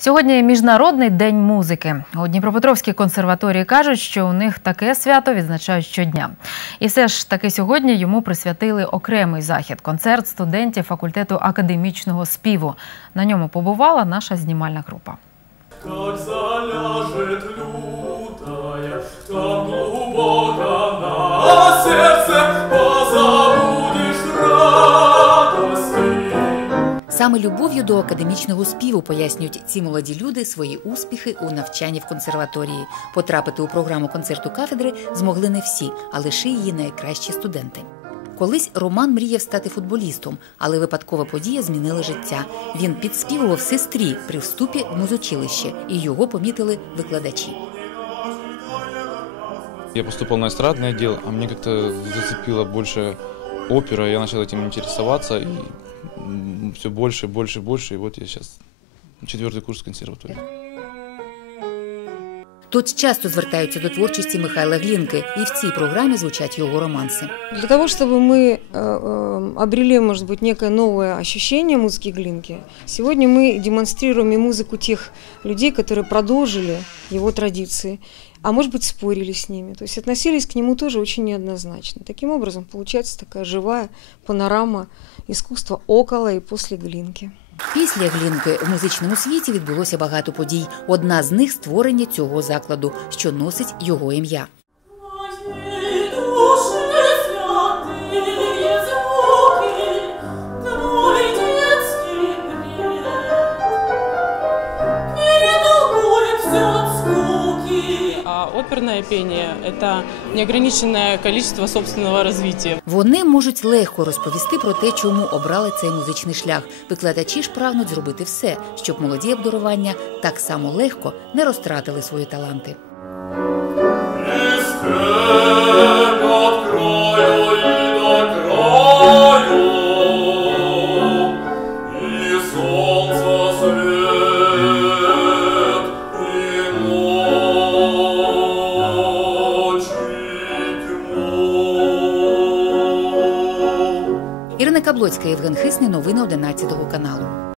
Сьогодні міжнародний день музики. У Дніпропетровській консерваторії кажуть, що у них таке свято відзначають щодня. І все ж таки сьогодні йому присвятили окремий захід концерт студентів факультету академічного співу. На ньому побувала наша знімальна група. Так заляжет Саме любов'ю до академічного співу пояснюють ці молоді люди свої успіхи у навчанні в консерваторії. Потрапити у програму концерту кафедри змогли не всі, а лише її найкращі студенти. Колись Роман мріяв стати футболістом, але випадкова подія змінила життя. Він підспівував сестрі при вступі в музучилище, і його помітили викладачі. Я поступал на эстрадный отдел, а мне как-то зацепила больше опера, я начал этим интересоваться, и все больше, больше, больше, и вот я сейчас четвертый курс консерватории. Тут часто звертаються до творчості Михайла Глінки, і в цій програмі звучать його романси. Для того, чтобы мы э, э, обрели, может быть, некое новое ощущение музыки Глинки, сегодня мы демонстрируем и музыку тех людей, которые продолжили его традиции, а может быть, спорили с ними. То есть относились к нему тоже очень неоднозначно. Таким образом, получается такая живая панорама искусства около и после Глинки. Після Глінки в музичному світі відбулося багато подій. Одна з них створення цього закладу, що носить його ім'я. Оперное пение – это неограниченное количество собственного развития. Вони можуть легко розповісти про те, чому обрали цей музичний шлях. Викладачі ж прагнуть зробити все, щоб молоді обдарування так само легко не розтратили свої таланти. Ірина Каблоцька, Євген Хисний. Новини 11 каналу.